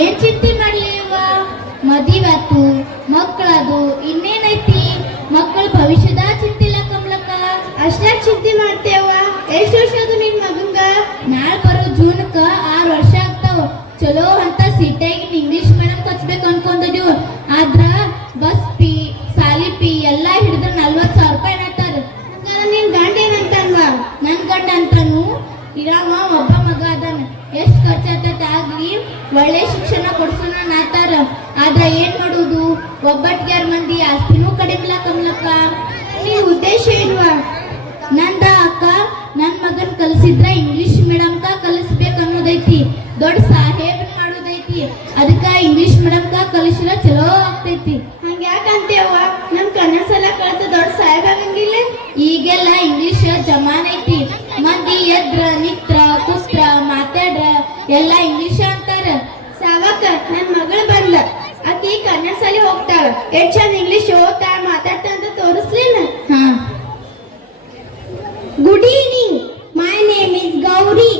ಏನ್ ಚಿಂತೆ ಮಾಡ್ಲಿ ಅವ್ವ, ಮದಿವಾತು ಮಕ್ಕಳದು ಇನ್ನೇನೈತಿ. ಮಕ್ಕಳ ಭವಿಷ್ಯದ ಚಿಂತಿಲ್ಲ ಕಮಲಕ್ಕ. ಅಷ್ಟಾಗ ಚಿಂತೆ ಮಾಡ್ತೇವ. ಎಷ್ಟು ವರ್ಷ ಅದು ನಿನ್ ಮಗಂಗ? ನಾಳೆ ಬರೋ ಜೂನ್ಕ 6 ವರ್ಷ ಆಗ್ತಾವ. ಚಲೋ ಅಂತ ಸಿಟಿಯಾಗಿ ಇಂಗ್ಲಿಷ್ ಮೀಡಿಯಂ ಕಚ್ಬೇಕು ಅನ್ಕೊಂಡಿದ್ವು. ಆದ್ರ ಬಸ್ ಫೀ ಸಾಲಿ ಫೀ ಎಲ್ಲಾ ಹಿಡಿದ್ರ 40,000 ರೂಪಾಯಿ ಅನ್ನತ್ತಾರ. ನಿನ್ ಗಂಡ ಏನಂತನ್ವ? ನನ್ ಗಂಡ ಅಂತಾನು ಇರಾಮ ಒಬ್ಬ ಮಗ ಅದಾನ, ಎಷ್ಟ್ ಖರ್ಚಾಗ್ತೈತೆ ಆಗ್ಲಿ ಒಳ್ಳೆ ಶಿಕ್ಷಣ ಕೊಡ್ಸೋಣ ನಾತಾರ. ಆದ್ರ ಏನ್ ಮಾಡುದು, ಒಬ್ಬಟ್ಗ್ಯಾರ ಮಂದಿ ಆಸ್ತಿನೂ ಕಡಿಮಿಲ್ಲ ಕಮಲಕ್ಕ. ನಿನ್ ಉದ್ದೇಶ ಏನ್ವಾ? ನಂದ ಅಕ್ಕ ನನ್ ಮಗನ್ ಕಲಿಸಿದ್ರ ಇಂಗ್ಲಿಷ್ ಮೀಡಿಯಂಕ ಕಲಿಸ್ಬೇಕು ಅನ್ನೋದೈತಿ. ದೊಡ್ಡ ಸಾಹೇಬ್ ಮಾಡೋದೈತಿ. ಅದಕ್ಕ ಇಂಗ್ಲಿಷ್ ಮೀಡಿಯಂಕ ಕಲಿಸಿದ್ರ ಚಲೋ ಆಗ್ತೈತಿ. ಹಂಗ್ಯಾಕಂತೇವ? ನಮ್ ಕನ್ನಡ ಸಲ ಕಳ್ತ ದೊಡ್ಡ ಸಾಹೇಬ್ ಆಗಂಗಿಲ್ಲ. ಈಗೆಲ್ಲ ಇಂಗ್ಲಿಷ್ ಜಮಾನ್ ಐತಿ. ಮಂದಿ ಎದ್ರ ನಿತ್ರ ಕುಸ್ತ್ರ ಮಾತಾಡ್ರ ಎಲ್ಲಾ ಇಂಗ್ಲಿಷ್ ಅಂತಾರ. ಸಾವಕ ನನ್ ಮಗಳು ಬಂದ್ಲ, ಆಕಿ ಕನ್ನಡ ಶಾಲೆ ಹೋಗ್ತಾಳ. ಎಷ್ಟ್ ಚಂದ ಇಂಗ್ಲಿಷ್ ಓದ್ತಾಳ ಮಾತಾಡ್ತಾ ಅಂತ ತೋರಿಸ್ಲಿಲ್ಲ. ಹಾ. Good evening. My name is Gauri.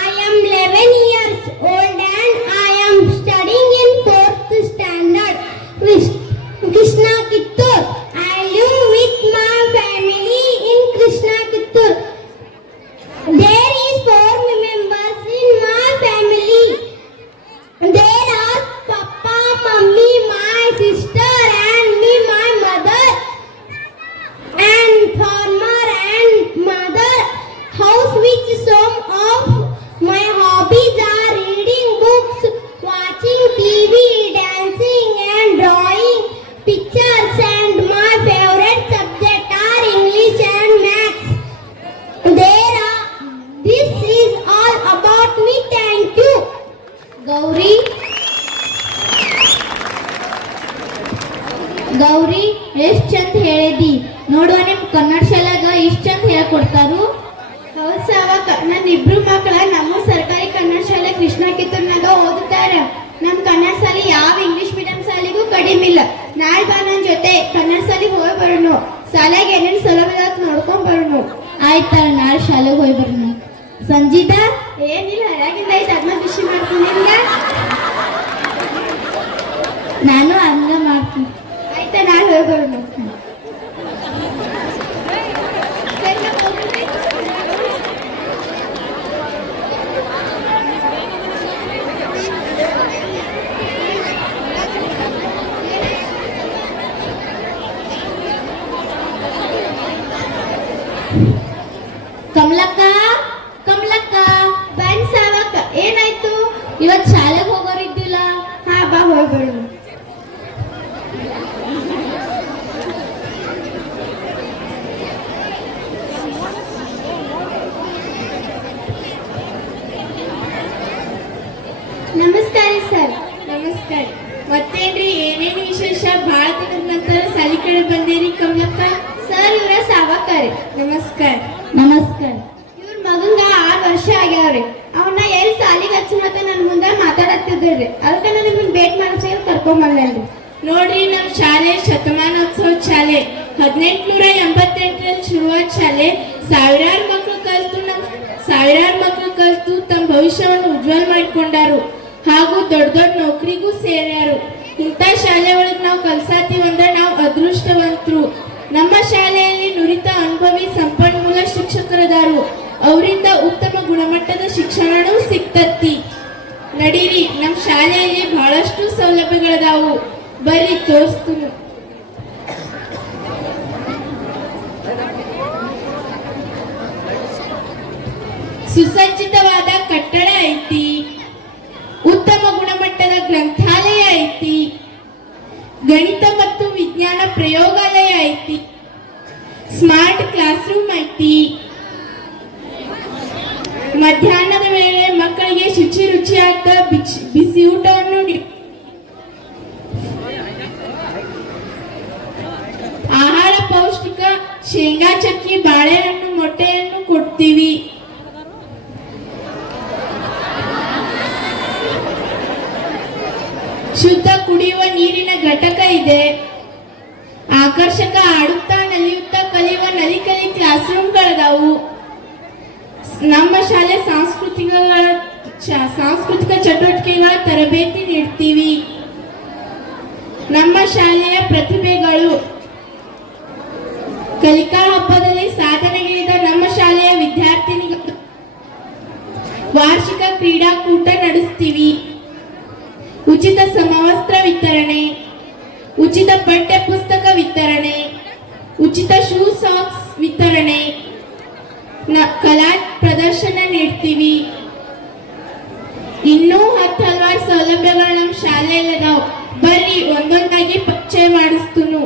I am 11 years old and I am studying in 4th standard. Krishna Kittur. I live with my family in Krishna Kittur. There is 4 members in my family. There are Papa, Mummy, my sister and me, my mother. And farmer and mother house, which some of my hobbies are reading books, watching TV, dancing and drawing pictures, and my favorite subject are English and maths. This is all about me. Thank you. Gauri Gauri ಎಷ್ಟ್ ಚಂದ ಹೇಳಿದಿ ನೋಡುವ. ನಿಮ್ ಕನ್ನಡ ಶಾಲ್ಯಾಗ ಇಷ್ಟ್ ಚಂದ ಹೇಳ್ಕೊಡ್ತಾರು. ಹೌದ್ ಸಾವಕ, ನನ್ನ ಇಬ್ರು ಮಕ್ಕಳ ನಮ್ಮ ಸರ್ಕಾರಿ ಕನ್ನಡ ಶಾಲೆ ಕೃಷ್ಣ ಕಿತ್ತೂರ್ನಾಗ ಓದುತ್ತಾರ. ನಮ್ ಕನ್ನಡ ಶಾಲೆ ಯಾವ ಇಂಗ್ಲಿಷ್ ಮೀಡಿಯಂ ಶಾಲೆಗೂ ಕಡಿಮೆ ಇಲ್ಲ. ನಾಳೆ ಬಾ ನನ್ ಜೊತೆ ಕನ್ನಡ ಶಾಲೆಗೆ ಹೋಗಿ ಬರೋಣ. ಶಾಲೆಗೆ ಏನೇನು ಸೌಲಭ್ಯ ನೋಡ್ಕೊಂಡ್ ಬರೋಣ. ಆಯ್ತ, ನಾಳೆ ಶಾಲೆಗೆ ಹೋಗಿ ಬರೋಣ. ಸಂಜೀತಾ ಏನಿಲ್ಲ, ಹರಾಗಿಂದ ಐತೆ ಅದನ್ನ ಖುಷಿ ಮಾಡ್ಕೊಂಡಿಲ್ಲ. ನಾನು ಹಂಗ ಮಾಡ್ತೀನಿ. ಆಯ್ತಾ, ನಾಳೆ ಹೋಗಿ ಬರೋಣ. ಕಮಲಕ್ಕ ಕಮಲಕ್ಕ ಬನ್ ಸಾವಕ, ಏನಾಯ್ತು? ಇವತ್ ಶಾಲೆಗೆ ಹೋಗೋರು ಇದ್ದಿಲ್ಲ. ಹಾ ಬಾ ಹೋಗಿ ಬರೋಣ. ನಮಸ್ಕಾರ ಸರ್. ನಮಸ್ಕಾರ. ಮತ್ತೇನ್ರಿ, ಏನೇನು ವಿಶೇಷ? ಭಾಳ ದಿನದ ನಂತರ ಸಾಲಿ ಕಡೆ ಬಂದೇರಿ ಕಮಲಕ್ಕ. ಸರ್ ಇವ್ರ ಸಾವಕಾರಿ. ನಮಸ್ಕಾರ. ನಮಸ್ಕಾರ. ಇವ್ರ ಮಗಂಗ 6 ವರ್ಷ ಆಗ್ಯಾವ್ರಿ. ಅವನ್ನ ಎಲ್ಲಿ ಸಾಲಿಗೆ ಹಚ್ಚಿ ಮತ್ತೆ ನನ್ ಮುಂದೆ ಮಾತಾಡತ್ತಿದ್ರಿ. ಅದಕ್ಕೆ ನಾನು ನಿಮ್ಮನ್ನ ಭೇಟಿ ಮಾಡಿಸಿ ಕರ್ಕೊಂಬಂದ್ರಿ. ನೋಡ್ರಿ, ನಮ್ಮ ಶಾಲೆ ಶತಮಾನೋತ್ಸವ ಶಾಲೆ. 1888ರಲ್ಲಿ ಶುರುವಾದ ಶಾಲೆ. ಸಾವಿರಾರು ಮಕ್ಕಳು ಕಲಿತು ತಮ್ಮ ಭವಿಷ್ಯವನ್ನು ಉಜ್ವಲ ಮಾಡಿಕೊಂಡಾರು. ಹಾಗೂ ದೊಡ್ಡ ದೊಡ್ಡ ನೌಕರಿಗೂ ಸೇರ್ಯಾರು. ಇಂಥ ಶಾಲೆ ಒಳಗೆ ನಾವು ಕಲ್ಸಾತೀವಂದ್ರೆ ನಾವು ಅದೃಷ್ಟವಂತರು. ನಮ್ಮ ಶಾಲೆಯಲ್ಲಿ ನುರಿತ ಅನುಭವಿ ಸಂಪನ್ಮೂಲ ಶಿಕ್ಷಕರದಾರು. ಅವರಿಂದ ಉತ್ತಮ ಗುಣಮಟ್ಟದ ಶಿಕ್ಷಣನೂ ಸಿಗ್ತತಿ. ನಡೀರಿ, ನಮ್ಮ ಶಾಲೆಯಲ್ಲಿ ಬಹಳಷ್ಟು ಸೌಲಭ್ಯಗಳದಾವು. ಬರ್ರಿ ತೋರಿಸ್ತೀನಿ. ಸುಸಜ್ಜಿತವಾದ ಕಟ್ಟಡ ಐತಿ. ಉತ್ತಮ ಗುಣಮಟ್ಟದ ಗ್ರಂಥಾಲಯ ಐತಿ. ಗಣಿತ ಮತ್ತು ವಿಜ್ಞಾನ ಪ್ರಯೋಗಾಲಯ ಐತಿ. ಸ್ಮಾರ್ಟ್ ಕ್ಲಾಸ್ ರೂಮ್ ಐತಿ. ಮಧ್ಯಾಹ್ನದ ವೇಳೆ ಮಕ್ಕಳಿಗೆ ರುಚಿಯಾದ ಬಿಸಿ ಊಟವನ್ನು ಆಹಾರ ಪೌಷ್ಟಿಕ ಶೇಂಗಾ ಚಕ್ಕಿ, ಬಾಳೆಹಣ್ಣು, ಮೊಟ್ಟೆಯನ್ನು ಕೊಡ್ತೀವಿ. ಶುದ್ಧ ಕುಡಿಯುವ ನೀರಿನ ಘಟಕ ಇದೆ. ಆಕರ್ಷಕ ಆಡುತ್ತಾ ನಲಿಯುತ್ತಾ ಕಲಿಯುವ ನಲಿಕಲಿ ಕ್ಲಾಸ್ ರೂಮ್ಗಳದಾವು. ನಮ್ಮ ಶಾಲೆ ಸಾಂಸ್ಕೃತಿಕ ಚಟುವಟಿಕೆಗಳ ತರಬೇತಿ ನೀಡ್ತೀವಿ. ನಮ್ಮ ಶಾಲೆಯ ಪ್ರತಿಭೆಗಳು ಕಲಿಕಾ ಹಬ್ಬದಲ್ಲಿ ಸಾಧನೆಗೈದ ನಮ್ಮ ಶಾಲೆಯ ವಿದ್ಯಾರ್ಥಿನಿಗಳು ವಾರ್ಷಿಕ ಕ್ರೀಡಾಕೂಟ ನಡೆಸ್ತೀವಿ. ಉಚಿತ ಸಮವಸ್ತ್ರ ವಿತರಣೆ, ಉಚಿತ ಪಠ್ಯ ಪುಸ್ತಕ ವಿತರಣೆ, ಉಚಿತ ಶೂ ಸಾಕ್ಸ್ ವಿತರಣೆ, ಕಲಾ ಪ್ರದರ್ಶನ ನೀಡ್ತೀವಿ. ಇನ್ನೂ ಹಲವಾರು ಸೌಲಭ್ಯಗಳು ನಮ್ಮ ಶಾಲೆಯಲ್ಲಿ ಅದಾವ. ಬರ್ರಿ ಒಂದೊಂದಾಗಿ ಪರಿಚಯ ಮಾಡಿಸ್ತುನು.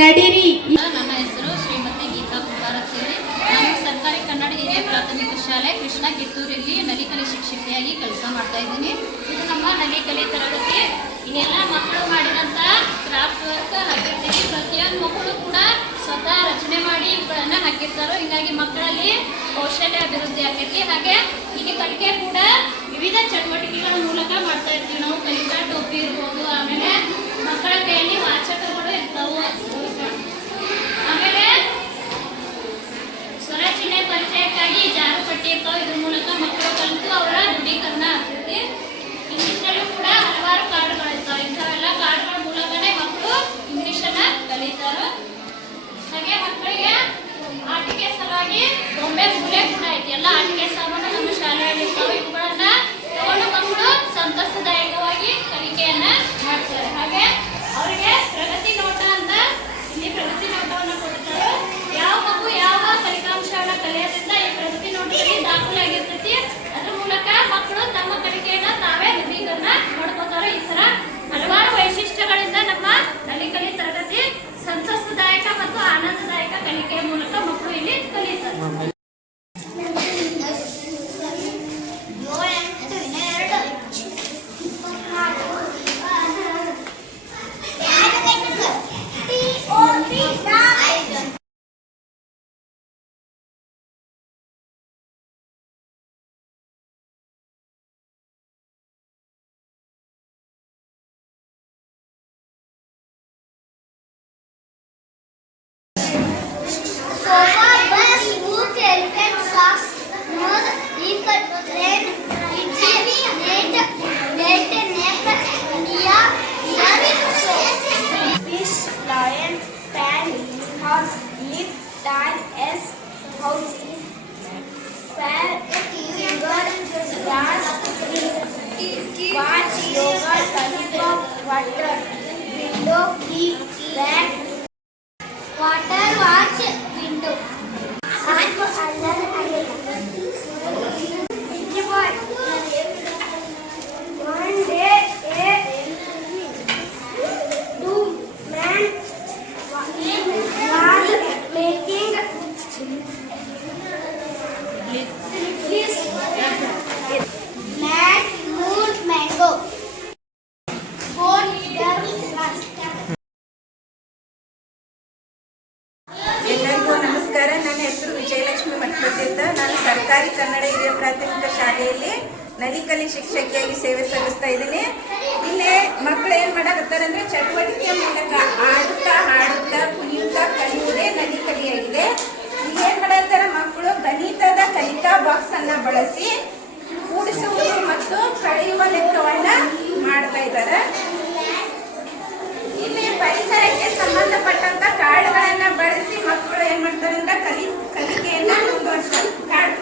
ನಡೀರಿ. ನನ್ನ ಹೆಸರು ಶ್ರೀಮತಿ ಗೀತಾ ಕುಮಾರ್ ಅಂತೇಳಿ. ನಾನು ಸರ್ಕಾರಿ ಕನ್ನಡ ಹಿರಿಯ ಪ್ರಾಥಮಿಕ ಶಾಲೆ ಕೃಷ್ಣ ಕಿತ್ತೂರಲ್ಲಿ ನಲಿಕಲಿ ಶಿಕ್ಷಕಿಯಾಗಿ ಕೆಲಸ ಮಾಡ್ತಾ ಇದ್ದೀನಿ. ಇದು ನಮ್ಮ ನಲಿಕಲಿ ತರಗತಿ. ಎಲ್ಲ ಮಕ್ಕಳು ಮಾಡಿದಂಥ ಕ್ರಾಫ್ಟ್ ವರ್ಕ್ ಹಾಕಿರ್ತೀವಿ. ಪ್ರತಿಯೊಂದು ಮಕ್ಕಳು ಕೂಡ ಸ್ವತಃ ರಚನೆ ಮಾಡಿ ಇವುಗಳನ್ನು ಹಾಕಿರ್ತಾರೋ. ಹೀಗಾಗಿ ಮಕ್ಕಳಲ್ಲಿ ಕೌಶಲ್ಯ ಅಭಿವೃದ್ಧಿ ಆಗ್ತೈತಿ. ಹಾಗೆ ಹೀಗೆ ಕಲಿಕೆ ಕೂಡ ವಿವಿಧ ಚಟುವಟಿಕೆಗಳ ಮೂಲಕ ಮಾಡ್ತಾ ಇರ್ತೀವಿ ನಾವು. ಕಲಿಕಾ ಟೋಪಿ ಇರ್ಬೋದು, ಆಮೇಲೆ ಮಕ್ಕಳ ಕೈಯಲ್ಲಿ ವಾಚಕಗಳು ಇರ್ತಾವೆ, ಆಮೇಲೆ ಸ್ವರ ಚಿಹ್ನೆ ಪರಿಚಯಕ್ಕಾಗಿ ಜಾರುಪಟ್ಟಿ ಇರ್ತಾವೆ. ಇದ್ರ ಮೂಲಕ ಮಕ್ಕಳು ಕಲಿತು ಅವರ ದೃಢೀಕರಣ ಆಗ್ತೈತಿ. ಇಂಗ್ಲಿಷ್ನಲ್ಲೂ ಕೂಡ ಹಲವಾರು ಕಾರ್ಡ್ಗಳು ಇರ್ತಾವೆ. ಇಂಥವೆಲ್ಲ ಕಾರ್ಡ್ಗಳ ಮೂಲಕನೇ ಮಕ್ಕಳು ಇಂಗ್ಲಿಷನ್ನ ಕಲಿತಾರೆ. ಹಾಗೆ ಮಕ್ಕಳಿಗೆ ಆಟಿಕೆ ಸಲುವಾಗಿ ಗೊಂಬೆ ಮೂಲೆ ಕೂಡ ಐತಿ. ಎಲ್ಲ ಆಟಿಕೆ ಸಾಮಾನು ನಮ್ಮ ಶಾಲೆಯಲ್ಲಿ ಇರ್ತಾವೆ. ಇವುಗಳನ್ನ ತಗೊಂಡು ಮಕ್ಕಳು ಸಂತಸದಾಯಕವಾಗಿ ಕಲಿಕೆಯನ್ನ ಮಾಡ್ತಾರೆ. ಹಾಗೆ ಅವರಿಗೆ ಪ್ರಗತಿ ನೋಟ ಅಂತ ಇಲ್ಲಿ ಪ್ರಗತಿ ನೋಟವನ್ನು ಕೊಡ್ತಾರೆ. ಯಾವ ಮಗು ಯಾವ ಫಲಿತಾಂಶವನ್ನ ಕಲಿಯೋದ್ರಿಂದ ಈ ಪ್ರಗತಿ ನೋಟದಲ್ಲಿ ದಾಖಲಾಗಿರ್ತೈತಿ. ಅದ್ರ ಮೂಲಕ ಮಕ್ಕಳು ತಮ್ಮ ಕಲಿಕೆಯನ್ನ ತಾವೇ ದೃಢೀಕರಣ ಮಾಡ್ಕೋತಾರೆ. ಈ ತರ ಹಲವಾರು ವೈಶಿಷ್ಟ್ಯಗಳಿಂದ ನಮ್ಮ ನಲಿಕಲಿ ತರಗತಿ ಸಂತಸದಾಯಕ ಮತ್ತು ಆನಂದದಾಯಕ ಕಲಿಕೆಯ ಮೂಲಕ ಮಕ್ಕಳು ಇಲ್ಲಿ ಕಲಿತಾರೆ. Water watch window. One day two men was making Mad moon mango. ಎಲ್ಲರಿಗೂ ನಮಸ್ಕಾರ. ನನ್ನ ಹೆಸರು ವಿಜಯಲಕ್ಷ್ಮಿ ಮಠಪತಿ ಅಂತ. ನಾನು ಸರ್ಕಾರಿ ಕನ್ನಡ ಹಿರಿಯ ಪ್ರಾಥಮಿಕ ಶಾಲೆಯಲ್ಲಿ ನಲಿಕಲಿ ಶಿಕ್ಷಕಿಯಾಗಿ ಸೇವೆ ಸಲ್ಲಿಸ್ತಾ ಇದ್ದೀನಿ. ಇಲ್ಲಿ ಮಕ್ಕಳು ಏನ್ ಮಾಡಕತ್ತಾರೆ ಅಂದ್ರೆ ಚಟುವಟಿಕೆ ಮೂಲಕ ಆಡುತ್ತಾ ಹಾಡುತ್ತಾ ಕುಣಿಯುತ್ತಾ ಕಲಿಯುವುದೇ ನಲಿಕಲಿಯಾಗಿದೆ. ಇಲ್ಲಿ ಏನ್ ಮಾಡತ್ತಾರೆ ಮಕ್ಕಳು ಗಣಿತದ ಕಲಿಕಾ ಬಾಕ್ಸ್ ಅನ್ನ ಬಳಸಿ ಕೂಡಿಸುವುದು ಮತ್ತು ಕಳೆಯುವ ಲೆಕ್ಕವನ್ನ ಮಾಡ್ತಾ ಇದ್ದಾರೆ. ಇಲ್ಲಿ ಪರಿಸರಕ್ಕೆ ಸಂಬಂಧಪಟ್ಟಂತ ಕಾರ್ಡ್ಗಳನ್ನ ಬಳಸಿ ಮಕ್ಕಳು ಏನ್ ಮಾಡ್ತಾರೆ ಅಂದ್ರೆ ಕಲಿಕೆಯನ್ನ ಮುಂದುವರಿಸ್ತಾರೆ. ಕಾರ್ಡ್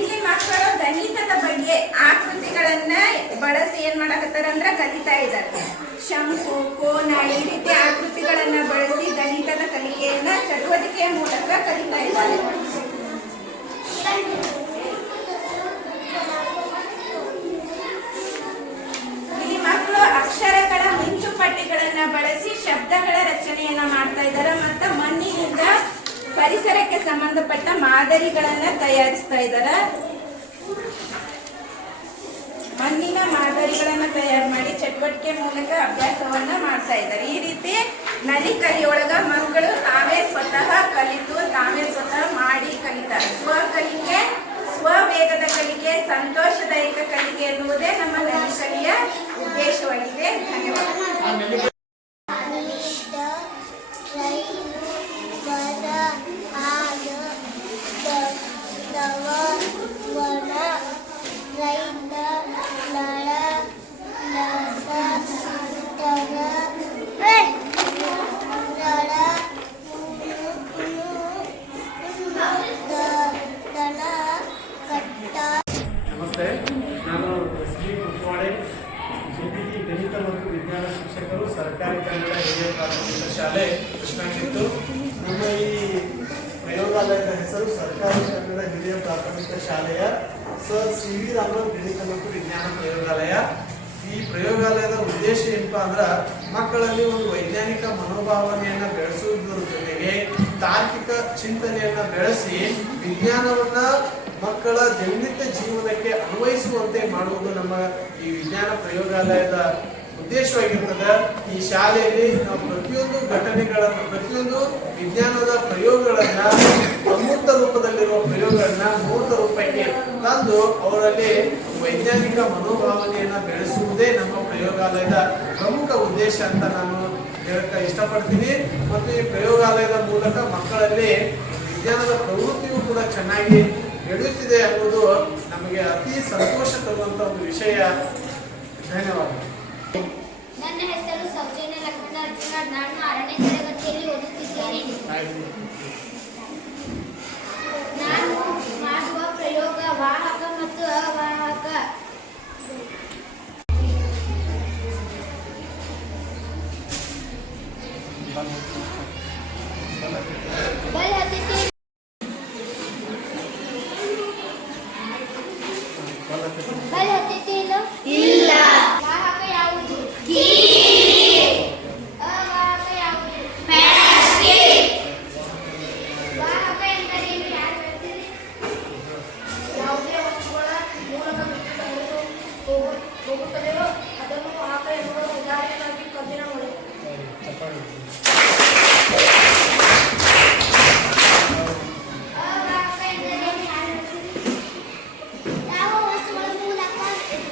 ಇಲ್ಲಿ ಮಕ್ಕಳು ಗಣಿತದ ಬಗ್ಗೆ ಆಕೃತಿಗಳನ್ನ ಬಳಸಿ ಏನ್ ಮಾಡಕತ್ತಾರೆ ಅಂದ್ರೆ ಕಲಿತಾ ಇದ್ದಾರೆ. ಶಂಕು, ಕೋನ ಈ ರೀತಿ ಆಕೃತಿಗಳನ್ನ ಬಳಸಿ ಗಣಿತದ ಕಲಿಕೆಯನ್ನ ಚಟುವಟಿಕೆಯ ಮೂಲಕ ಕಲಿತಾ ಇದ್ದಾರೆ. ಇಲ್ಲಿ ಮಕ್ಕಳು ಅಕ್ಷರಗಳ ಮಿಂಚುಪಟ್ಟಿಗಳನ್ನ ಬಳಸಿ ಶಬ್ದಗಳ ರಚನೆಯನ್ನ ಮಾಡ್ತಾ ಇದ್ದಾರೆ. ಮತ್ತು ಮಣ್ಣಿನಿಂದ ಪರಿಸರಕ್ಕೆ ಸಂಬಂಧಪಟ್ಟ ಮಾದರಿಗಳನ್ನ ತಯಾರಿಸ್ತಾ ಇದ್ದಾರೆ. ಮಣ್ಣಿನ ಮಾದರಿಗಳನ್ನ ತಯಾರು ಮಾಡಿ ಚಟುವಟಿಕೆ ಮೂಲಕ ಅಭ್ಯಾಸವನ್ನ ಮಾಡ್ತಾ ಇದ್ದಾರೆ. ಈ ರೀತಿ ನಲಿಕಲಿಯೊಳಗ ಮಕ್ಕಳು ತಾವೇ ಸ್ವತಃ ಕಲಿತು ತಾವೇ ಸ್ವತಃ ಮಾಡಿ ಕಲಿತಾರೆ. ಸ್ವಕಲಿಕೆ, ಸ್ವವೇಗದ ಕಲಿಕೆ, ಸಂತೋಷದಾಯಕ ಕಲಿಕೆ ಎನ್ನುವುದೇ ನಮ್ಮ ನಲಿಕಲಿಯ ಉದ್ದೇಶವಾಗಿದೆ. ಧನ್ಯವಾದ. ಶಾಲೆ ಕೃಷ್ಣ ಕಿತ್ತೂರು. ನಮ್ಮ ಈ ಪ್ರಯೋಗಾಲಯದ ಹೆಸರು ಸರ್ಕಾರಿ ಕನ್ನಡ ಹಿರಿಯ ಪ್ರಾಥಮಿಕ ಶಾಲೆಯ ಸರ್ ಸಿ ವಿ ರಾಮನ್ ಗಣಿತ ವಿಜ್ಞಾನ ಪ್ರಯೋಗಾಲಯ. ಈ ಪ್ರಯೋಗಾಲಯದ ಉದ್ದೇಶ ಏನಪ್ಪಾ ಅಂದ್ರ ಮಕ್ಕಳಲ್ಲಿ ಒಂದು ವೈಜ್ಞಾನಿಕ ಮನೋಭಾವನೆಯನ್ನ ಬೆಳೆಸುವುದರ ಜೊತೆಗೆ ತಾರ್ಕಿಕ ಚಿಂತನೆಯನ್ನ ಬೆಳೆಸಿ ವಿಜ್ಞಾನವನ್ನ ಮಕ್ಕಳ ದಿನನಿತ್ಯ ಜೀವನಕ್ಕೆ ಅನ್ವಯಿಸುವಂತೆ ಮಾಡುವುದು ನಮ್ಮ ಈ ವಿಜ್ಞಾನ ಪ್ರಯೋಗಾಲಯದ ಉದ್ದೇಶವಾಗಿರ್ತದೆ. ಈ ಶಾಲೆಯಲ್ಲಿ ನಾವು ಪ್ರತಿಯೊಂದು ಘಟನೆಗಳನ್ನು, ಪ್ರತಿಯೊಂದು ವಿಜ್ಞಾನದ ಪ್ರಯೋಗಗಳನ್ನ, ಅಮೂರ್ತ ರೂಪದಲ್ಲಿರುವ ಪ್ರಯೋಗಗಳನ್ನ ಮೂರ್ತ ರೂಪಕ್ಕೆ ತಂದು ಅವರಲ್ಲಿ ವೈಜ್ಞಾನಿಕ ಮನೋಭಾವನೆಯನ್ನ ಬೆಳೆಸುವುದೇ ನಮ್ಮ ಪ್ರಯೋಗಾಲಯದ ಪ್ರಮುಖ ಉದ್ದೇಶ ಅಂತ ನಾನು ಹೇಳಕ್ಕೆ ಇಷ್ಟಪಡ್ತೀನಿ. ಮತ್ತು ಈ ಪ್ರಯೋಗಾಲಯದ ಮೂಲಕ ಮಕ್ಕಳಲ್ಲಿ ವಿಜ್ಞಾನದ ಪ್ರವೃತ್ತಿಯೂ ಕೂಡ ಚೆನ್ನಾಗಿ ನಡೆಯುತ್ತಿದೆ ಅನ್ನೋದು ನಮಗೆ ಅತಿ ಸಂತೋಷ ತರುವಂತ ಒಂದು ವಿಷಯ. ಧನ್ಯವಾದ. ನನ್ನ ಹೆಸರು ಸೌಜನ್ಯ ಲಕ್ಷ್ಮಣ ಅರ್ಜುನ. ನಾನು 6ನೇ ತರಗತಿಯಲ್ಲಿ ಓದುತ್ತಿದ್ದೇನೆ. ನಾನು ಮಾಡುವ ಪ್ರಯೋಗ ವಾಹಕ ಮತ್ತು ಅವಾಹಕ. ಬಲ್ ಹತ್ತಿತ್ತು ಇಲ್ಲ. ವಾಹಕ ಯಾವುದು? ಅವಾಹಕ ಯಾವುದು? ವಾಹಕ ಎಂದರೇನು? ಯಾರು ಹೇಳ್ತೀರಿ? ಯಾವುದೇ ವಸ್ತುಗಳ ಮೂಲಕ ವಿದ್ಯುತ್ ಹೋಗುತ್ತದೆಯೋ ಅದನ್ನು ವಾಹಕ ಎನ್ನುವುದು. ಉದಾಹರಣೆಗಾಗಿ ಕಬ್ಬಿನ ಮೊಳೆ. ಅವಾಹಕ ಎಂದರೇನು? ಯಾರು ಹೇಳ್ತೀರಿ? ಯಾವ ವಸ್ತುಗಳ ಮೂಲಕ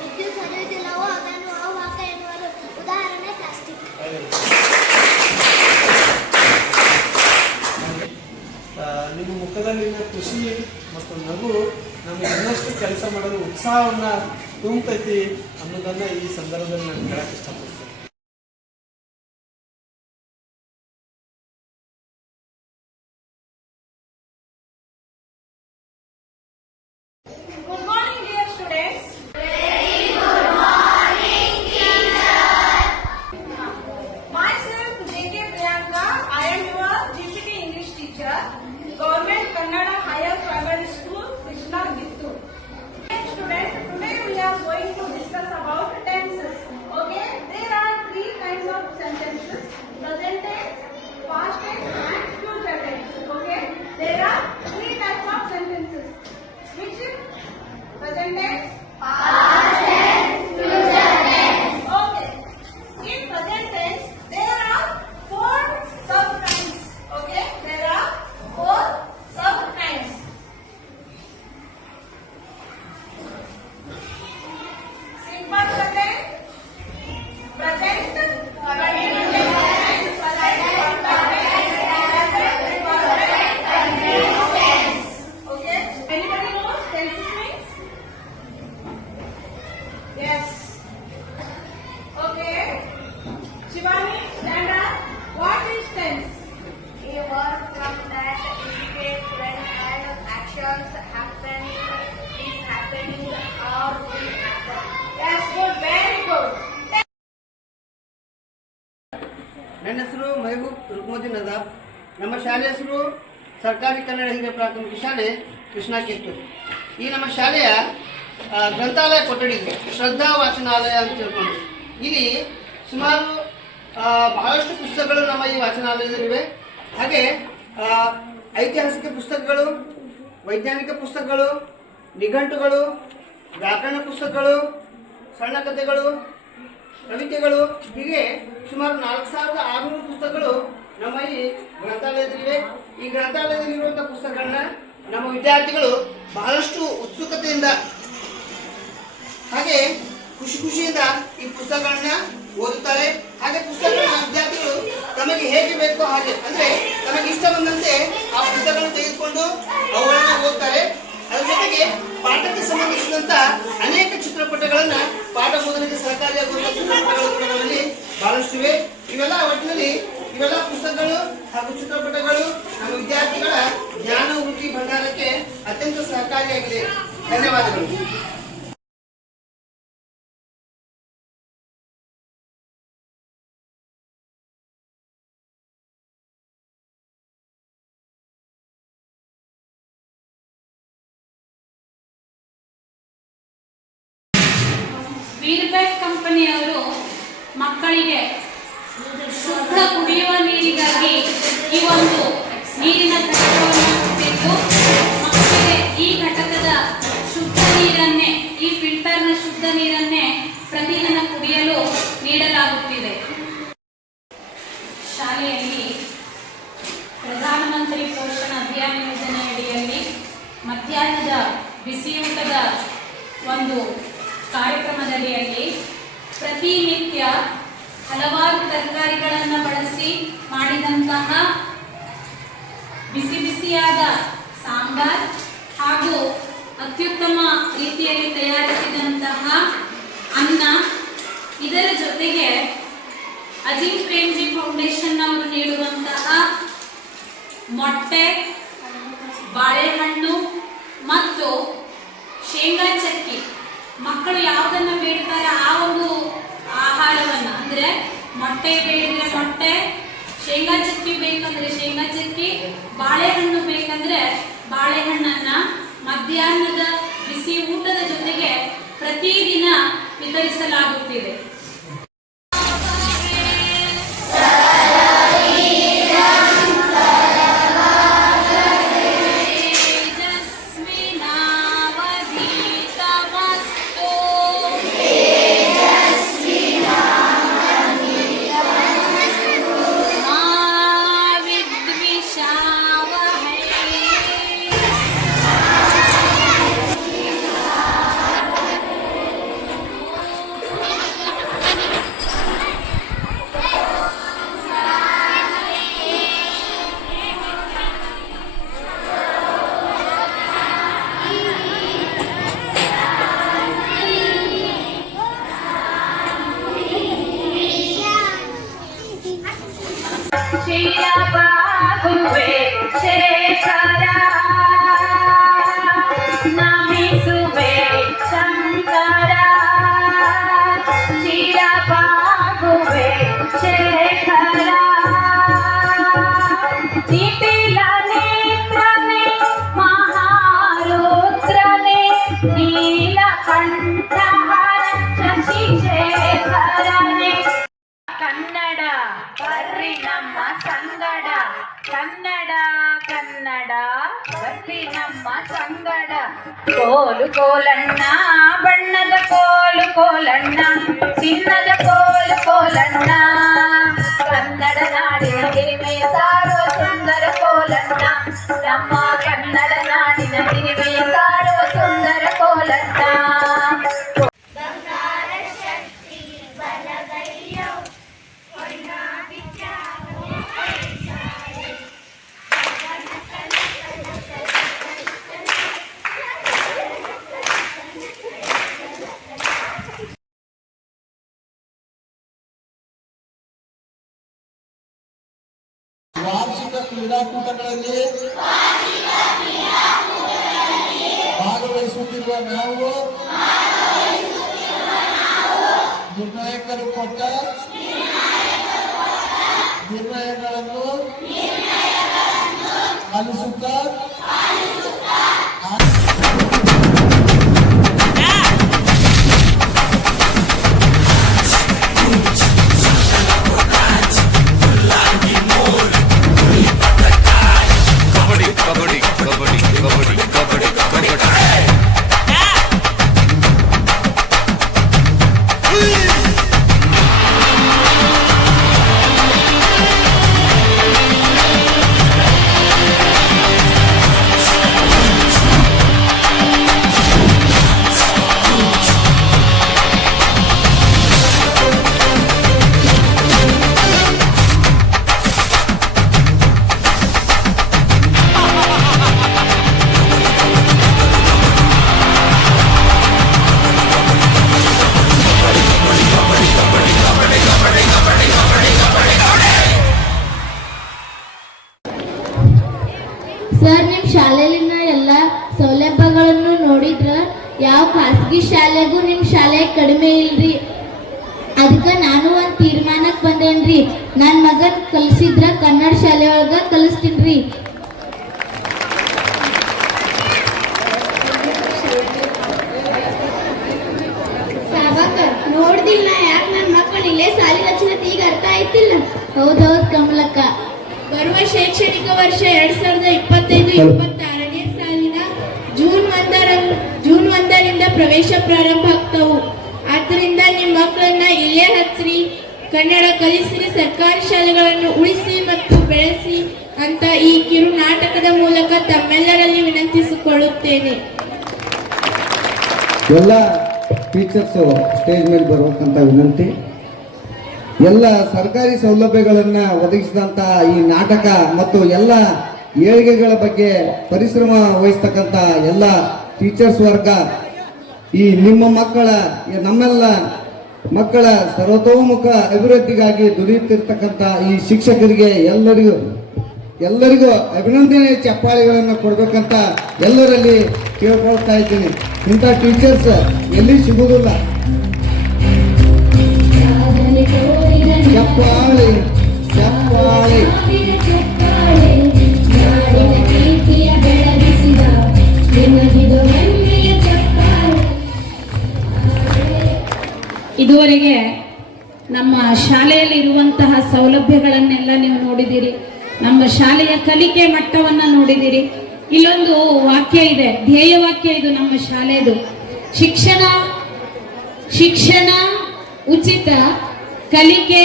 ವಿದ್ಯುತ್ ಹರಿಯುವುದಿಲ್ಲವೋ ಅದನ್ನು ಅವಾಹಕ ಎನ್ನುವರು. ಉದಾಹರಣೆ ಪ್ಲಾಸ್ಟಿಕ್. ನಿಮ್ಮ ಮುಖದಲ್ಲಿನ ಖುಷಿ ಮತ್ತು ನಗು ನಮಗೆ ಇನ್ನಷ್ಟು ಕೆಲಸ ಮಾಡಲು ಉತ್ಸಾಹವನ್ನ ತುಂಬತೈತಿ ಅನ್ನೋದನ್ನ ಈ ಸಂದರ್ಭದಲ್ಲಿ ನಾನು ಹೇಳಕ್ ಇಷ್ಟಪಡ್ತೀನಿ. Good morning, dear students. Myself, J.K. Priyanka. I am your GCT English teacher, Government Kannada Higher Primary School, Krishna Kittur. Students, today we are going to discuss about tenses. Okay, there are 3 kinds of sentences: present tense, past tense, and future tense. Okay, there are 3 types of sentences. Which is present tense, past tense, future tense. Okay. In present tense, there are 4 sub-kinds. Okay, there are 4 sub-kinds. Simple present, present continuous tense, present perfect continuous tense. Okay. Anybody knows tenses means? Yes. Okay. Shivani, stand up. What is tense? A verb from that indicates when an actions happen, is happening, or will happen. Yes, good. Very good. ನನ್ನ ಹೆಸರು ಮೆಹಬೂಬ್ ರುಕ್ಮುದ್ದೀನ್ ನದಾಬ್. ನಮ್ಮ ಶಾಲೆ ಹೆಸರು ಸರ್ಕಾರಿ ಕನ್ನಡ ಹಿರಿಯ ಪ್ರಾಥಮಿಕ ಶಾಲೆ ಕೃಷ್ಣ ಕಿತ್ತೂರು. ಈ ನಮ್ಮ ಶಾಲೆಯ ಗ್ರಂಥಾಲಯ ಕೊಠಡಿ ಇದೆ, ಶ್ರದ್ಧಾ ವಾಚನಾಲಯ ಅಂತ ತಿಳ್ಕೊಂಡು. ಇಲ್ಲಿ ಸುಮಾರು ಬಹಳಷ್ಟು ಪುಸ್ತಕಗಳು ನಮ್ಮ ಈ ವಾಚನಾಲಯದಲ್ಲಿವೆ. ಹಾಗೆ ಐತಿಹಾಸಿಕ ಪುಸ್ತಕಗಳು, ವೈಜ್ಞಾನಿಕ ಪುಸ್ತಕಗಳು, ನಿಘಂಟುಗಳು, ವ್ಯಾಕರಣ ಪುಸ್ತಕಗಳು, ಸಣ್ಣ ಕಥೆಗಳು, ಕವಿತೆಗಳು, ಹೀಗೆ ಸುಮಾರು 4600 ಪುಸ್ತಕಗಳು ನಮ್ಮ ಈ ಗ್ರಂಥಾಲಯದಲ್ಲಿವೆ. ಈ ಗ್ರಂಥಾಲಯದಲ್ಲಿರುವಂತಹ ಪುಸ್ತಕಗಳನ್ನ ನಮ್ಮ ವಿದ್ಯಾರ್ಥಿಗಳು ಬಹಳಷ್ಟು ಉತ್ಸುಕತೆಯಿಂದ ಹಾಗೆ ಖುಷಿಯಿಂದ ಈ ಪುಸ್ತಕಗಳನ್ನ ಓದುತ್ತಾರೆ. ಹಾಗೆ ಪುಸ್ತಕಗಳನ್ನ ವಿದ್ಯಾರ್ಥಿಗಳು ತಮಗೆ ಹೇಗೆ ಬೇಕೋ ಹಾಗೆ, ಅಂದ್ರೆ ತಮಗೆ ಇಷ್ಟ ಬಂದಂತೆ ಆ ಪುಸ್ತಕಗಳನ್ನು ತೆಗೆದುಕೊಂಡು ಅವುಗಳನ್ನ ಓದ್ತಾರೆ. ಅದರ ಜೊತೆಗೆ ಪಾಠಕ್ಕೆ ಸಂಬಂಧಿಸಿದಂತ ಅನೇಕ ಚಿತ್ರಪಟಗಳನ್ನ ಪಾಠ ಬೋಧನೆಗೆ ಸಹಕಾರಿಯಾಗುವಂತಹ ಚಿತ್ರಪಟಗಳು ಕೂಡ ನಮ್ಮಲ್ಲಿ ಬಹಳಷ್ಟಿವೆ. ಇವೆಲ್ಲ ಒಟ್ಟಿನಲ್ಲಿ ಇವೆಲ್ಲ ಪುಸ್ತಕಗಳು ಹಾಗೂ ಚಿತ್ರಪಟಗಳು ನಮ್ಮ ವಿದ್ಯಾರ್ಥಿಗಳ ಜ್ಞಾನ ವೃತ್ತಿ ಭಂಡಾರಕ್ಕೆ ಅತ್ಯಂತ ಸಹಕಾರಿಯಾಗಿದೆ. ಧನ್ಯವಾದಗಳು. ವೀರ್ಬ್ಯಾಕ್ ಕಂಪನಿಯವರು ಮಕ್ಕಳಿಗೆ ಶುದ್ಧ ಕುಡಿಯುವ ನೀರಿಗಾಗಿ ಈ ಒಂದು ನೀರಿನ ಘಟಕವನ್ನು ಕೊಟ್ಟಿದ್ದು ಮಕ್ಕಳಿಗೆ ಈ ಘಟಕದ ಶುದ್ಧ ನೀರನ್ನೇ, ಈ ಫಿಲ್ಟರ್ನ ಶುದ್ಧ ನೀರನ್ನೇ ಪ್ರತಿದಿನ ಕುಡಿಯಲು ನೀಡಲಾಗುತ್ತಿದೆ. ಶಾಲೆಯಲ್ಲಿ ಪ್ರಧಾನಮಂತ್ರಿ ಪೋಷಣ ಅಭಿಯಾನ ಯೋಜನೆ ಅಡಿಯಲ್ಲಿ ಮಧ್ಯಾಹ್ನದ ಬಿಸಿಯೂಟದ ಒಂದು ಕಾರ್ಯಕ್ರಮದಡಿಯಲ್ಲಿ ಪ್ರತಿನಿತ್ಯ ಹಲವಾರು ತರಕಾರಿಗಳನ್ನು ಬಳಸಿ ಮಾಡಿದಂತಹ ಬಿಸಿ ಬಿಸಿಯಾದ ಸಾಂಬಾರ್ ಹಾಗೂ ಅತ್ಯುತ್ತಮ ರೀತಿಯಲ್ಲಿ ತಯಾರಿಸಿದಂತಹ ಅನ್ನ, ಇದರ ಜೊತೆಗೆ ಅಜಿಂ ಪ್ರೇಮ್ಜಿ ಫೌಂಡೇಶನ್ ಅವರು ನೀಡುವಂತಹ ಮೊಟ್ಟೆ, ಬಾಳೆಹಣ್ಣು ಮತ್ತು ಶೇಂಗಾ ಚಕ್ಕಿ, ಮಕ್ಕಳು ಯಾವುದನ್ನ ಬೇಡ್ತಾರೆ ಆ ಒಂದು ಆಹಾರವನ್ನು, ಅಂದರೆ ಮೊಟ್ಟೆ ಬೇಡಿದ್ರೆ ಮೊಟ್ಟೆ, ಶೇಂಗಾ ಚಕ್ಕಿ ಬೇಕಂದ್ರೆ ಶೇಂಗಾ ಚಕ್ಕಿ, ಬಾಳೆಹಣ್ಣು ಬೇಕಂದ್ರೆ ಬಾಳೆಹಣ್ಣನ್ನ ಮಧ್ಯಾಹ್ನದ ಬಿಸಿ ಊಟದ ಜೊತೆಗೆ ಪ್ರತಿದಿನ ವಿತರಿಸಲಾಗುತ್ತಿದೆ. ಶಿರಬಾಗುವೆ ಶೇಖರ ನಮಿಸುವೆ ಶಂಕರ, ಶಿರಬಾಗುವೆ ಶೇಖರ ನಿಟಿಲ ನೇತ್ರನೆ ಮಹಾರುದ್ರನೆ ನೀಲಕಂಠಹರ ಶಶಿಶೇಖರನೆ. ಕನ್ನಡ ಬರ್ರಿ ನಮ್ಮ ಸಂಗಡ, ಕನ್ನಡ ಕನ್ನಡ ಬರ್ರಿ ನಮ್ಮ ಸಂಗಡ. ಕೋಲು ಕೋಲಣ್ಣ ಬಣ್ಣದ ಕೋಲು ಕೋಲಣ್ಣ, ಚಿನ್ನದ ಕೋಲು ಕೋಲಣ್ಣ, ಕನ್ನಡ ನಾಡಿನ ಹಿರಿಮೆಯ ಸಾರುವ ಸುಂದರ ಕೋಲಣ್ಣ, ನಮ್ಮ ಕನ್ನಡ ನಾಡಿನ ಹಿರಿಮೆಯ ಸಾರುವ ಸುಂದರ ಕೋಲಣ್ಣ. ವಾರ್ಷಿಕ ಕ್ರೀಡಾಕೂಟಗಳಲ್ಲಿ ಭಾಗವಹಿಸುತ್ತಿರುವ ನಾವು ನಿರ್ಣಾಯಕರು ಕೊಟ್ಟ ನಿರ್ಣಯಗಳನ್ನು ಪಾಲಿಸುತ್ತಾ ಸರ್, ನಿಮ್ಮ ಶಾಲೆಯಲ್ಲಿನ ಎಲ್ಲ ಸೌಲಭ್ಯಗಳನ್ನು ನೋಡಿದ್ರ ಯಾವ ಖಾಸಗಿ ಶಾಲೆಗೂ ನಿಮ್ಮ ಶಾಲೆ ಕಡಿಮೆ ಇಲ್ರಿ. ಅದಕ್ಕೆ ನಾನು ಒಂದು ತೀರ್ಮಾನಕ್ಕೆ ಬಂದೇನ್ರಿ, ನನ್ನ ಮಗನ್ ಕಲಿಸಿದ್ರ ಕನ್ನಡ ಶಾಲೆ ಒಳಗ ಕಲಿಸ್ತೀನ್ರಿ. ಸಾಬಕರ್ ನೋಡಿಲ್ಲ ಯಾಕೆ ನನ್ನ ಮಕ್ಕಳು ಇಲ್ಲೇ ಸಾಲಿ ರಚನೆ ಈಗ ಅರ್ಥ ಆಯ್ತಿಲ್ಲ. ಹೌದೌದು ಕಮಲಕ್ಕ. ಬರುವ ಶೈಕ್ಷಣಿಕ ವರ್ಷ 2025-26ನೇ ಸಾಲಿನ ಜೂನ್ 1ರಿಂದ ಪ್ರವೇಶ ಪ್ರಾರಂಭ ಆಗ್ತಾವು. ಆದ್ದರಿಂದ ನಿಮ್ಮ ಮಕ್ಕಳನ್ನ ಇಲ್ಲೇ ಹಚ್ಚ್ರಿ, ಕನ್ನಡ ಕಲಿಸ್ರಿ, ಸರ್ಕಾರಿ ಶಾಲೆಗಳನ್ನು ಉಳಿಸಿ ಮತ್ತು ಬೆಳೆಸಿ ಅಂತ ಈ ಕಿರು ನಾಟಕದ ಮೂಲಕ ತಮ್ಮೆಲ್ಲರಲ್ಲಿ ವಿನಂತಿಸಿಕೊಳ್ಳುತ್ತೇನೆ. ಎಲ್ಲ ಟೀಚರ್ಸು ಸ್ಟೇಜ್ ಮೇಲೆ ಬರಬೇಕಂತ ವಿನಂತಿ. ಎಲ್ಲ ಸರ್ಕಾರಿ ಸೌಲಭ್ಯಗಳನ್ನು ಒದಗಿಸಿದಂಥ ಈ ನಾಟಕ ಮತ್ತು ಎಲ್ಲ ಏಳಿಗೆಗಳ ಬಗ್ಗೆ ಪರಿಶ್ರಮ ವಹಿಸ್ತಕ್ಕಂಥ ಎಲ್ಲ ಟೀಚರ್ಸ್ ವರ್ಗ, ಈ ನಿಮ್ಮ ಮಕ್ಕಳ ನಮ್ಮೆಲ್ಲ ಮಕ್ಕಳ ಸರ್ವತೋಮುಖ ಅಭಿವೃದ್ಧಿಗಾಗಿ ದುಡಿಯುತ್ತಿರ್ತಕ್ಕಂಥ ಈ ಶಿಕ್ಷಕರಿಗೆ ಎಲ್ಲರಿಗೂ ಅಭಿನಂದನೆ ಚಪ್ಪಾಳೆಗಳನ್ನು ಕೊಡಬೇಕಂತ ಎಲ್ಲರಲ್ಲಿ ಕೇಳ್ಕೊಳ್ತಾ ಇದ್ದೀನಿ. ಇಂಥ ಟೀಚರ್ಸ್ ಎಲ್ಲಿ ಸಿಗುವುದಿಲ್ಲ. ಚಪ್ಪಾಳೆ ಚಪ್ಪಾಳೆ. ಇದುವರೆಗೆ ನಮ್ಮ ಶಾಲೆಯಲ್ಲಿ ಇರುವಂತಹ ಸೌಲಭ್ಯಗಳನ್ನೆಲ್ಲ ನೀವು ನೋಡಿದ್ದೀರಿ. ನಮ್ಮ ಶಾಲೆಯ ಕಲಿಕೆ ಮಟ್ಟವನ್ನು ನೋಡಿದ್ದೀರಿ. ಇಲ್ಲೊಂದು ವಾಕ್ಯ ಇದೆ, ಧ್ಯೇಯ ವಾಕ್ಯ ಇದು ನಮ್ಮ ಶಾಲೆದು. ಶಿಕ್ಷಣ ಉಚಿತ, ಕಲಿಕೆ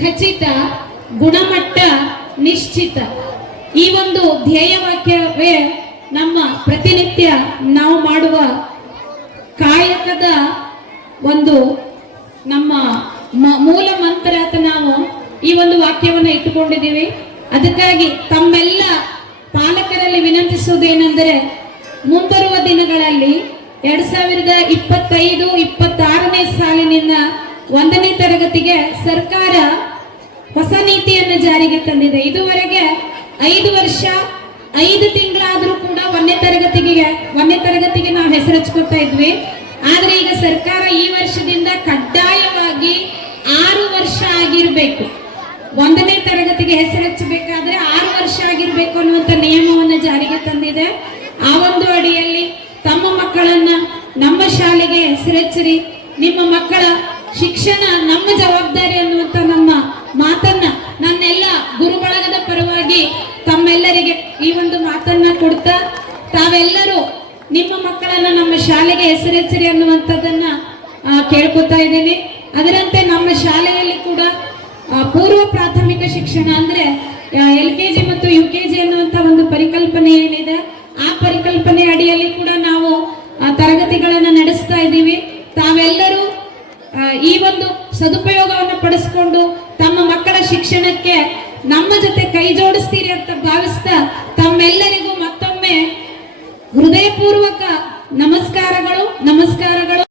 ಖಚಿತ, ಗುಣಮಟ್ಟ ನಿಶ್ಚಿತ. ಈ ಒಂದು ಧ್ಯೇಯ ವಾಕ್ಯವೇ ನಮ್ಮ ಪ್ರತಿನಿತ್ಯ ನಾವು ಮಾಡುವ ಕಾಯಕದ ಒಂದು ನಮ್ಮ ಮೂಲ ಮಂತ್ರ ಅಂತ ನಾವು ಈ ಒಂದು ವಾಕ್ಯವನ್ನು ಇಟ್ಟುಕೊಂಡಿದ್ದೀವಿ. ಅದಕ್ಕಾಗಿ ತಮ್ಮೆಲ್ಲ ಪಾಲಕರಲ್ಲಿ ವಿನಂತಿಸುವುದೇನೆಂದರೆ, ಮುಂಬರುವ ದಿನಗಳಲ್ಲಿ 2025-26ನೇ ಸಾಲಿನಿಂದ 1ನೇ ತರಗತಿಗೆ ಸರ್ಕಾರ ಹೊಸ ನೀತಿಯನ್ನು ಜಾರಿಗೆ ತಂದಿದೆ. ಇದುವರೆಗೆ 5 ವರ್ಷ 5 ತಿಂಗಳಾದರೂ ಕೂಡ 1ನೇ ತರಗತಿಗೆ ನಾವು ಹೆಸರಿಸ್ಕೊತಾ ಇದ್ವಿ. ಆದ್ರೆ ಈಗ ಸರ್ಕಾರ ಈ ವರ್ಷದಿಂದ ಕಡ್ಡಾಯವಾಗಿ 6 ವರ್ಷ ಆಗಿರ್ಬೇಕು. 1ನೇ ತರಗತಿಗೆ ಹೆಸರಿಸಬೇಕಾದ್ರೆ 6 ವರ್ಷ ಆಗಿರ್ಬೇಕು ಅನ್ನುವಂಥ ನಿಯಮವನ್ನು ಜಾರಿಗೆ ತಂದಿದೆ. ಆ ಒಂದು ಅಡಿಯಲ್ಲಿ ತಮ್ಮ ಮಕ್ಕಳನ್ನ ನಮ್ಮ ಶಾಲೆಗೆ ಹೆಸರಿಸಿರಿ. ನಿಮ್ಮ ಮಕ್ಕಳ ಶಿಕ್ಷಣ ನಮ್ಮ ಜವಾಬ್ದಾರಿ ಅನ್ನುವಂಥ ನಮ್ಮ ಮಾತನ್ನ ನನ್ನೆಲ್ಲ ಗುರುಬಳಗದ ಪರವಾಗಿ ತಮ್ಮೆಲ್ಲರಿಗೆ ಈ ಒಂದು ಮಾತನ್ನ ಕೊಡ್ತಾ, ತಾವೆಲ್ಲರೂ ನಿಮ್ಮ ಮಕ್ಕಳನ್ನ ನಮ್ಮ ಶಾಲೆಗೆ ಹೆಸರಿಸಿರಿ ಅನ್ನುವಂಥದ್ದನ್ನ ಕೇಳ್ಕೊತಾ ಇದ್ದೀನಿ. ಅದರಂತೆ ನಮ್ಮ ಶಾಲೆಯಲ್ಲಿ ಕೂಡ ಪೂರ್ವ ಪ್ರಾಥಮಿಕ ಶಿಕ್ಷಣ ಅಂದ್ರೆ LKG ಮತ್ತು UKG ಅನ್ನುವಂಥ ಒಂದು ಪರಿಕಲ್ಪನೆ ಏನಿದೆ, ಆ ಪರಿಕಲ್ಪನೆ ಅಡಿಯಲ್ಲಿ ಕೂಡ ನಾವು ತರಗತಿಗಳನ್ನು ನಡೆಸ್ತಾ ಇದ್ದೀವಿ. ತಾವೆಲ್ಲರೂ ಈ ಒಂದು ಸದುಪಯೋಗವನ್ನು ಪಡಿಸ್ಕೊಂಡು ತಮ್ಮ ಮಕ್ಕಳ ಶಿಕ್ಷಣಕ್ಕೆ ನಮ್ಮ ಜೊತೆ ಕೈ ಜೋಡಿಸ್ತೀರಿ ಅಂತ ಭಾವಿಸ್ತಾ ತಮ್ಮೆಲ್ಲರಿಗೂ ಮತ್ತೊಮ್ಮೆ ಹೃದಯಪೂರ್ವಕ ನಮಸ್ಕಾರಗಳು.